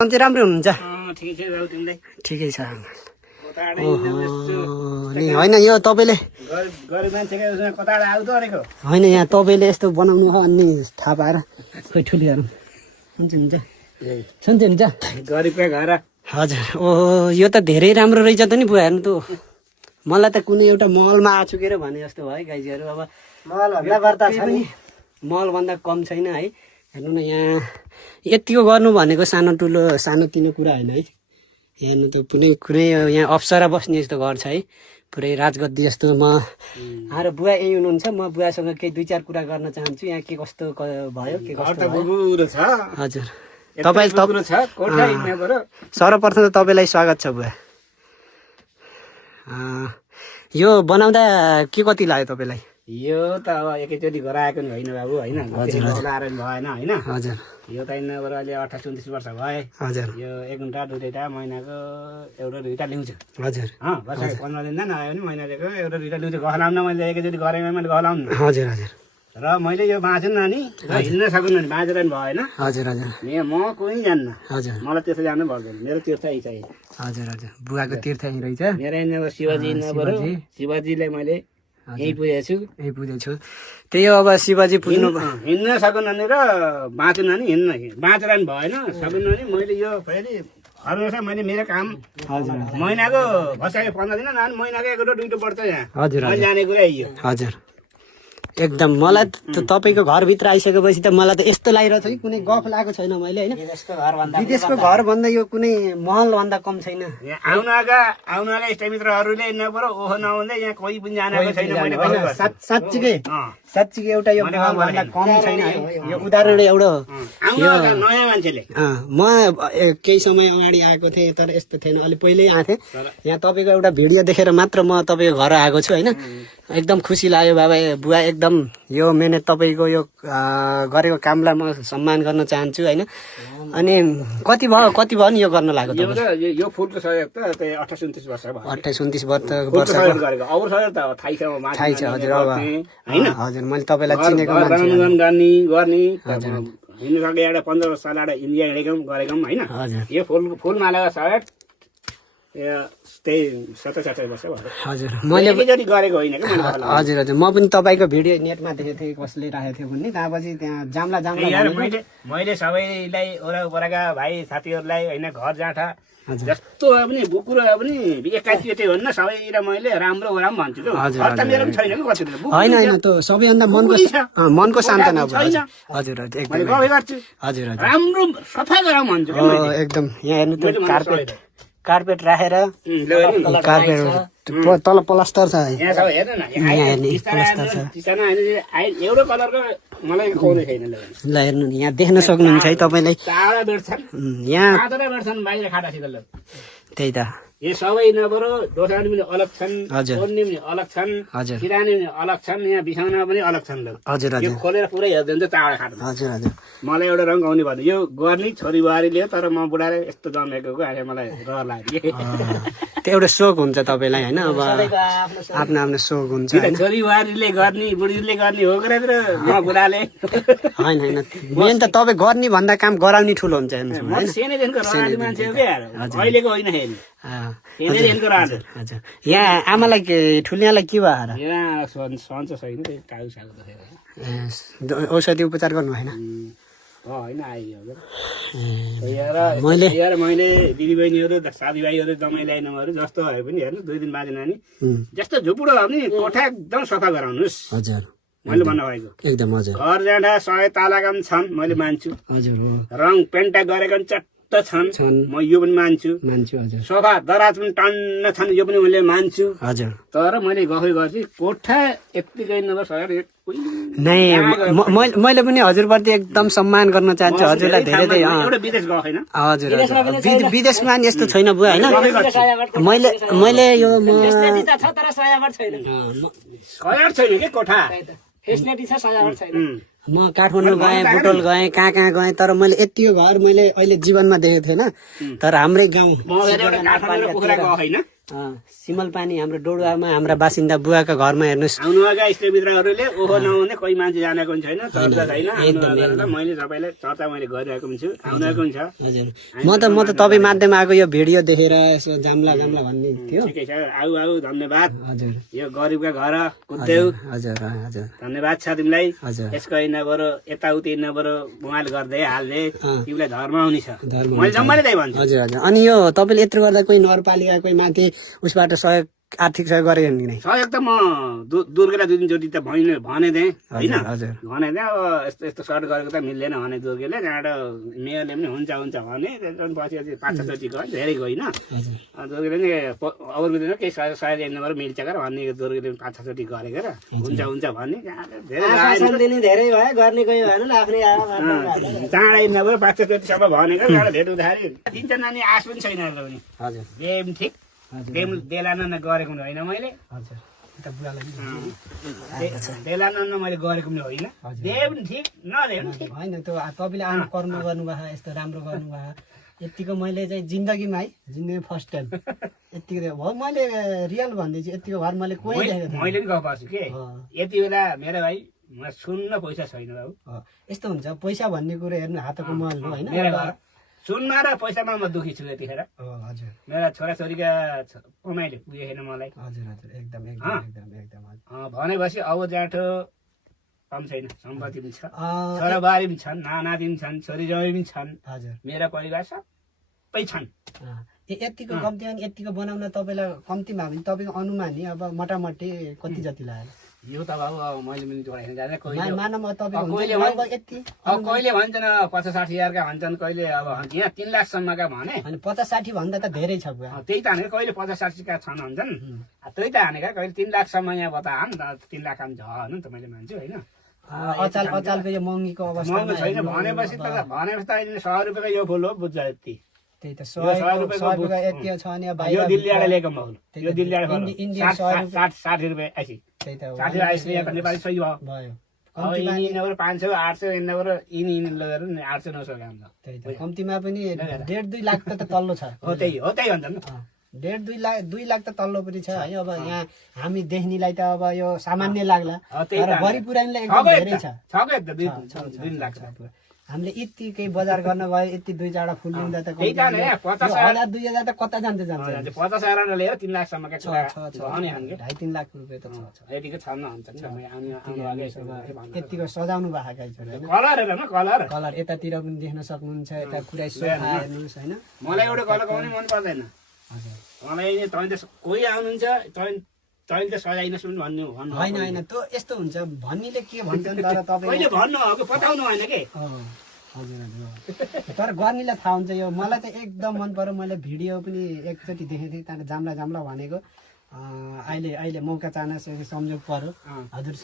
सन्चै राम्रो हुनुहुन्छ? ठिकै छ। नि होइन यो तपाईँले होइन यहाँ तपाईँले यस्तो बनाउनु हो अनि थाहा पाएर खोइ ठुलीहरू हुन्छ सन्चै हुन्छ हजुर। ओहो यो त धेरै राम्रो रहेछ त नि बुवा हेर्नु त। मलाई त कुनै एउटा महलमा आछु के भने जस्तो भयो गाइजहरू। अब महलभन्दा कम छैन है। हेर्नु न यहाँ यतिको गर्नु भनेको सानोतिनो कुरा होइन है। हेर्नु त कुनै यहाँ अप्सरा बस्ने जस्तो घर छ है। पुरै राजगद्दी जस्तो। म आएर बुवा यही हुनुहुन्छ। म बुवासँग केही 2-4 कुरा गर्न चाहन्छु। यहाँ के कस्तो भयो के कस्तो हजुर। तपाईँ सर्वप्रथम त तपाईँलाई स्वागत छ बुवा। यो बनाउँदा के कति लाग्यो तपाईँलाई? यो त अब एकैचोटि घर आएको नि होइन बाबु होइन, बोलाएर भएन होइन। हजुर यो त यिनीबाट अहिले 28-29 वर्ष भए। हजुर यो 1 घन्टा 2-2टा महिनाको एउटा 2टा ल्याउँछु। हजुर 15 दिन नआयो भने महिनाको एउटा 2टा ल्याउँछु। गहलाउन मैले एकैचोटि गरेमा मैले गहलाउनु हजुर हजुर। र मैले यो बाँचेन नि हिँड्न सकुन् नि बाँचेर नि भएन। हजुर हजुर म कोही जान्न। हजुर मलाई त्यस्तो जानु पर्दैन। मेरो तीर्थ यही चाहिँ हजुर हजुर। बुवाको तीर्थ यहीँ रहेछ। मेरो यिनीहरू शिवजी यिनीहरू शिवजीलाई मैले यहीँ पुगेको छु। यहीँ पुगेछु। त्यही हो अब शिवजी पुग्नु हिँड्न सकुन् नि र बाँचेन नि हिँड्न बाँचेर नि भएन सकुन् नि। मैले यो फेरि हमेसा मैले मेरो काम हजुर महिनाको बसायो 15 दिन न महिनाको 1-2 बढ्छ यहाँ। हजुर मैले जाने कुरा यो हजुर एकदम। मलाई तपाईँको घरभित्र आइसकेपछि त मलाई त यस्तो लागिरहेको छ कि कुनै गफ लागेको छैन मैले होइन। विदेशको घर भन्दा यो कुनै महल भन्दा कम छैन। आउनआएका इष्टमित्रहरूले नपर ओहो नहुँदै यहाँ कोही पनि जानेको छैन। साँच्चीकै एउटा यो महल भन्दा कम छैन है। यो उदाहरण एउटा नयाँ मान्छेले म केही समय अगाडि आएको थिएँ तर यस्तो थिएन। अलि पहिल्यै आएको थिएँ। यहाँ तपाईँको एउटा भिडियो देखेर मात्र म तपाईँको घर आएको छु होइन। एकदम खुसी लाग्यो बाबा बुवा। एकदम यो मेहनत तपाईँको यो गरेको कामलाई म सम्मान गर्न चाहन्छु होइन। अनि कति भयो नि यो गर्न लाग्यो? यो फुलको सहयोग त 28-29 वर्ष भयो। 28-29 वर्षको थाहै छ हजुर। अब हजुर मैले तपाईँलाई चिनेको गर्ने हिँड्नु सके एउटा 15 साल एउटा इन्डिया हिँडेको गरेको होइन। यो फुलमालाको सहयोग त्यही 27-28 वर्ष भयो। हजुर मैले गरेको होइन कि हजुर हजुर। म पनि तपाईँको भिडियो नेटमा देखेको थिएँ कसले राखेको थियो भन्ने। त्यसपछि त्यहाँ जाम्ला मैले सबैलाई वरपरका भाइ साथीहरूलाई होइन घर जाँठा जस्तो पनि बुकुरो पनि एकाचोटि भन्न सबैलाई मैले राम्रो भन्छु। होइन होइन त सबैभन्दा मनको सान्तना हजुर हजुर हजुर राम्रो सफा गराउँ भन्छु एकदम। यहाँ हेर्नु त कार्पेट राखेर कार्पेट तल प्लास्टर छ एउटा कलरको मलाई ल हेर्नु नि यहाँ देख्न सक्नुहुन्छ है तपाईँलाई। यहाँ त्यही त यो सबै नबर दोसानी पनि अलग छन्, ओर्नी पनि अलग छन्, किरानी पनि अलग छन्, यहाँ बिछाउना पनि अलग छन्। हजुर यो खोलेर पुरै हेर्दै हुन्छ चाडा खानु। हजुर हजुर। मलाई एउटा रङ आउने भन्यो यो गर्ने छोरी बुहारीले तर म बुढाले यस्तो जन्मेको अहिले मलाई रहर लाग्यो। त्यो एउटा सोख हुन्छ तपाईँलाई होइन। अब आफ्नो आफ्नो सोख हुन्छ। छोरी बुहारीले गर्ने बुढीले गर्ने हो गरेर म बुढाले होइन होइन। मेन त तपाईँ गर्ने भन्दा काम गराउने ठुलो हुन्छ हेर्नुहोस्। म सानैदेखिको रगाली मान्छे हो क्या अहिलेको होइन हेर्नु। हजुर यहाँ आमालाई ठुलियालाई के भयो? यहाँ सन्चो छैन टाउ साग औषधि उपचार गर्नु भएन? होइन आइयो मैले दिदीबहिनीहरू साथीभाइहरू जमाइ ल्याइनहरू जस्तो भए पनि हेर्नु 2 दिन बाँचेन नि जस्तो झुपुडो भयो भने कोठा एकदम सफा गराउनुहोस्। हजुर मैले भन्नु भएको एकदम हजुर। घर जाँदा 100 तालाका पनि छन् मैले मान्छु। हजुर रङ पेन्टा गरेका पनि छन् म यो पनि मान्छु। हजुर। सोफा दराज पनि टन्न छन् यो पनि मैले मान्छु। हजुर तर मैले गफै गर्छु कोठा यत्तिकै नभए नै मैले पनि हजुरप्रति एकदम सम्मान गर्न चाहन्छु। हजुरलाई धेरै धेरै विदेश गएको छैन। हजुर विदेशमा नि यस्तो छैन बुवा होइन। मैले यो छैन के कोठा म काठमाडौँ गएँ बुटोल गएँ कहाँ गएँ तर मैले यति घर मैले अहिले जीवनमा देखेको थिएन। तर हाम्रै गाउँ सिमलपानी हाम्रो डोडुवामा हाम्रा बासिन्दा बुवाका घरमा हेर्नुहोस् आउनुभएका इष्टमित्रहरूले ओहो नहुने कोही मान्छे जानेको पनि छैन चर्चा छैन आउनुभएकोलाई मैले सबैलाई चर्चा मैले गरिरहेको पनि छु आउनुभएको पनि छ हजुर म त तपाईँ माध्यममा आएको यो भिडियो देखेर यसो जाम्ला जाम्ला भन्ने थियो ठिकै छ आऊ आऊ धन्यवाद हजुर यो गरिबका घर कुद्देऊ हजुर हजुर धन्यवाद छ तिमीलाई हजुर यसको हिँड्नबाट यताउति हिँड्नबाट मोबाइल गर्दै हाल्दै तिमीलाई धर्म आउने छ धर्म मैले जम्माले त्यही भन्छु हजुर हजुर अनि यो तपाईँले यत्रो गर्दा कोही नगरपालिका कोही माथि उसबाट सहयोग आर्थिक सहयोग गरेको नि सहयोग त म दुर्गेलाई 2-3 चोटि त भने थिएँ होइन हजुर भने थिएँ अब यस्तो यस्तो सर्ट गरेको त मिल्दैन भने दुर्गेले त्यहाँबाट मेयरले पनि हुन्छ हुन्छ भने पछि 5-6 चोटि गयो धेरै गइन दुर्गेले नि अरू दिन केही सहयोग हेर्नुबाट मिल्छ क्या भन्ने दुर्गेले 5-6 चोटि गरेको र हुन्छ हुन्छ भन्ने धेरै भयो गर्ने कोही भएन आफ्नै चाँडा हिँड्नुबाट 5-6 चोटिसम्म भनेको त्यहाँबाट भेट हुँदाखेरि 3 नानी आश पनि छैन पनि हजुर बेम ठिक देलानन्द गरेको पनि होइन मैले हजुर यता बुढालाई देलानन्द मैले गरेको पनि होइन दे पनि ठिक नदे पनि ठिक होइन त्यो तपाईँले आफ्नो कर्म गर्नुभयो यस्तो राम्रो गर्नुभयो यतिको मैले चाहिँ जिन्दगीमा है जिन्दगी फर्स्ट टाइम यतिको हो मैले रियल भन्दैछु यतिको घर मैले कोही देखेको मैले पनि गफ गर्छु के यति बेला मेरो भाइ म सुन्न पैसा छैन बाबु यस्तो हुन्छ पैसा भन्ने कुरो हेर्नु हातको मल हो होइन सुनमा र पैसामा म दुखी छु यतिखेर हजुर मेरा छोराछोरीका कमाइले पुगेन मलाई हजुर हजुर एकदम एकदम एकदम एकदम भनेपछि अब जाँठो कम छैन सम्पत्ति पनि छ छोराबारी पनि छन् नानादी पनि छन् छोरी ज्वाइँ पनि छन् हजुर मेरा परिवार सबै छन् यतिको कम्ती अनि यतिको बनाउन तपाईँलाई कम्तीमा भने तपाईँको अनुमान नि अब मोटामोटी कति जति लाग्यो यो त बाबु मैले पनि जोडेको जाँदैन कहिले भन्छन् 50-60 हजारका भन्छन् कहिले अब यहाँ 3 लाखसम्मका भने अनि 50-60 भन्दा त धेरै छ त्यही त हानेको कहिले 50-60 का छन् भन्छन् त्यही त हानेका कहिले 3 लाखसम्म यहाँ बता हान 3 लाख हाम झ नि त मैले मान्छु होइन अचालको यो महँगीको अवस्था महँगो छैन भनेपछि त 100 रुपियाँको यो फुल हो बुझ्छ यति त्यही त 100 रुपियाँको यति छ अनि यो दिल्लीबाट ल्याएको महल यो दिल्लीबाट 60 रुपियाँ आइसी त्यही त 60 आइसी यहाँ नेपाली सही भयो अब यिनीहरू 500-800 यिनीहरू यिनी लगेर 800-900 काम छ त्यही त कम्तीमा पनि 1.5-2 लाख त तल्लो छ हो त्यही भन्छ नि 1.5-2 लाख त तल्लो पनि छ है अब यहाँ हामी देख्नेलाई त अब यो सामान्य लाग्ला तर गरी पुरानीलाई एकदम धेरै छ 2 लाख छ हामीले यति केही बजार गर्न गयो यति 2-4 फुल लिँदा त 1000-2000 त कता जान्छ 50 हजार लिएर 3 लाखसम्मका कुरा भने 2.5-3 लाख रुपियाँ त छ यतिको छन् हुन्छ नि यतिको सजाउनु भएको छ कलर हेर न कलर यतातिर पनि देख्न सक्नुहुन्छ यता पुरै सोफा हेर्नुहोस् हैन मलाई एउटा कलर गाउने मन पर्दैन हजुर मलाई तपाईँ त कोही आउनुहुन्छ तपाईँ त सजाइनस् पनि भन्नु होइन त्यो यस्तो हुन्छ भन्नेले के भन्छन् तर तपाईँ कहिले भन्नु हो पठाउनु होइन के हजुर हजुर तर गर्नेलाई थाहा हुन्छ यो मलाई चाहिँ एकदम मन पर्यो मैले भिडियो पनि एकचोटि देखेको थिएँ त्यहाँको जाम्ला भनेको अहिले मौका चाहना संयोग पर्यो हजुर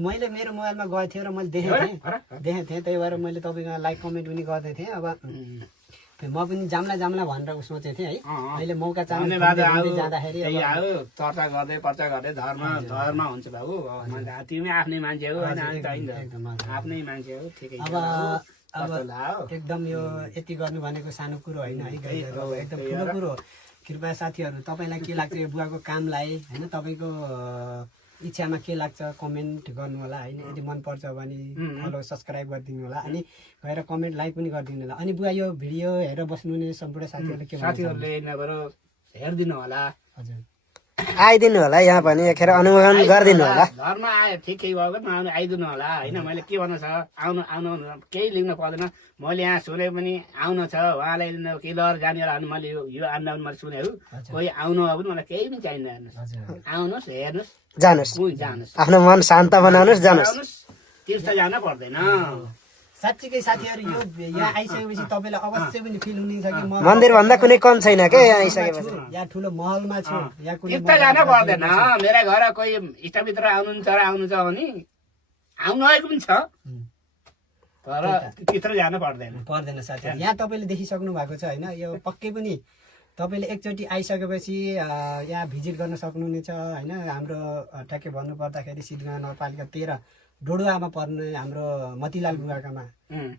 मैले मेरो मोबाइलमा गएको थिएँ र मैले देखेको थिएँ त्यही भएर मैले तपाईँको लाइक कमेन्ट पनि गर्दै थिएँ अब म पनि जाम्ला भनेर सोचेको थिएँ है अहिले मौका जाँदाखेरि चर्चा गर्दै धर्म हुन्छ बाबु तिमी आफ्नै मान्छे हो आफ्नै मान्छे हो ठिकै अब एकदम यो यति गर्नु भनेको सानो कुरो होइन है एकदम ठुलो कुरो हो कृपया साथीहरू तपाईँलाई के लाग्छ यो बुवाको कामलाई होइन तपाईँको इच्छामा के लाग्छ कमेन्ट गर्नु होला होइन यदि मन पर्छ भने फलो सब्सक्राइब गरिदिनु होला अनि गएर कमेन्ट लाइक पनि गरिदिनु होला अनि बुवा यो भिडियो हेरेर बस्नुहुने सम्पूर्ण साथीहरूले के साथीहरूले हेरिदिनु होला हजुर आइदिनु होला यहाँ पनि एखेर अनुमोदन गरिदिनु होला घरमा आयो ठिकै भएको आउनु आइदिनु होला होइन मैले के भन्नु छ आउनु केही लिनु पर्दैन मैले यहाँ सुने पनि आउनु छ उहाँलाई के लर जाने होला मैले यो आन्दोलन मैले सुनेको कोही आउनु हो भने मलाई केही पनि चाहिँदैन आउनुहोस् हेर्नुहोस् जानुहोस् आफ्नो मन शान्त बनाउनुहोस् जानुहोस् तीर्थ जान पर्दैन साँच्चीकै साथीहरू यो यहाँ आइसकेपछि तपाईँलाई अवश्य पनि फिल हुनेछ कि मन्दिर भन्दा कुनै कम छैन के यहाँ आइसकेपछि यहाँ ठुलो महलमा छु यहाँ तीर्थ जान पर्दैन मेरा घर कोही इष्टमित्र आउनुहुन्छ भने आउनु आएको पनि छ तर तीर्थ जान पर्दैन साथीहरू यहाँ तपाईँले देखिसक्नु भएको छ होइन यो पक्कै पनि तपाईँले एकचोटि आइसकेपछि यहाँ भिजिट गर्न सक्नुहुनेछ होइन हाम्रो ठ्याक्कै भन्नुपर्दाखेरि सिद्धगङ्गा नगरपालिका 13 डोडुवामा पर्ने हाम्रो मतिलाल बुवाकामा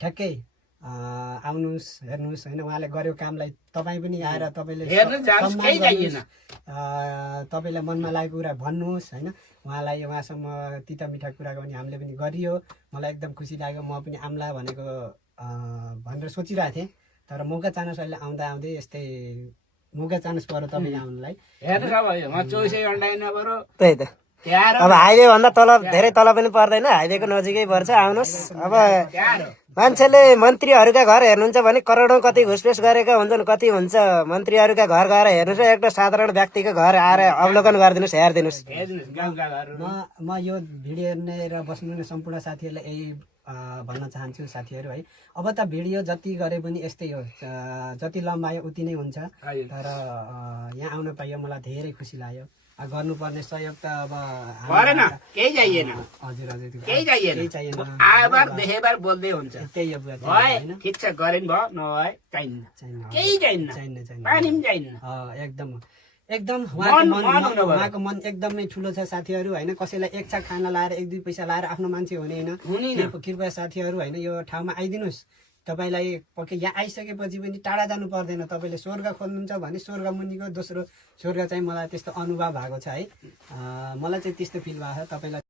ठ्याक्कै आउनुहोस् हेर्नुहोस् होइन उहाँले गरेको कामलाई तपाईँ पनि आएर तपाईँले हेर्नु जानुहोस्, सम्मान केही चाहिएन। गर्नुहोस्। तपाईँलाई मनमा लागेको कुरा भन्नुहोस् होइन उहाँलाई उहाँसँग तिता मिठा कुराको पनि हामीले पनि गरियो मलाई एकदम खुसी लाग्यो म पनि आम्ला भनेको भनेर सोचिरहेको थिएँ तर मौका चान्स अहिले आउँदा आउँदै यस्तै मौका चान्स पर्यो तपाईँ आउनुलाई हेर्नुहोस् अब म 24 घन्टा नपरो त्यही त त्यार अब हाइवे भन्दा तल धेरै तल पनि पर्दैन हाइवेको नजिकै पर्छ आउनुहोस् अब त्यार मान्छेले मन्त्रीहरूका घर हेर्नुहुन्छ भने करोडौँ कति घुसपेस गरेका हुन्छन् कति हुन्छ मन्त्रीहरूका घर गएर हेर्नुहोस् एउटा साधारण व्यक्तिको घर आएर अवलोकन गरिदिनुहोस् हेरिदिनुहोस् हेर्नुहोस् गाउँका घरहरू म यो भिडियो हेर्ने र बस्नुहुने सम्पूर्ण साथीहरूलाई यही भन्न चाहन्छु साथीहरू है अब त भिडियो जति गरे पनि यस्तै हो जति लम्बायो उति नै हुन्छ तर यहाँ आउन पाइयो मलाई धेरै खुसी लाग्यो गर्नुपर्ने सहयोग त अब गरेन केही चाहिएन हजुर हजुर केही चाहिएन केही चाहिएन आएबार देखेबार बोल्दै हुन्छ त्यही हो बुवा भए ठिक छ गरेन भयो नभए चाहिन्न चाहिन्न केही चाहिन्न चाहिन्न चाहिन्न पानी पनि चाहिन्न एकदम एकदम मन उहाँको मन एकदमै ठुलो छ साथीहरू होइन कसैलाई एक छाक खाना लाएर 1-2 पैसा लाएर आफ्नो मान्छे हुने होइन कृपया साथीहरू होइन यो ठाउँमा आइदिनुहोस् तपाईँलाई पक्कै यहाँ आइसकेपछि पनि टाढा जानु पर्दैन तपाईँले स्वर्ग खोज्नुहुन्छ भने स्वर्ग मुनिको दोस्रो स्वर्ग चाहिँ मलाई त्यस्तो अनुभव भएको छ है मलाई चाहिँ त्यस्तो फिल भएको छ तपाईँलाई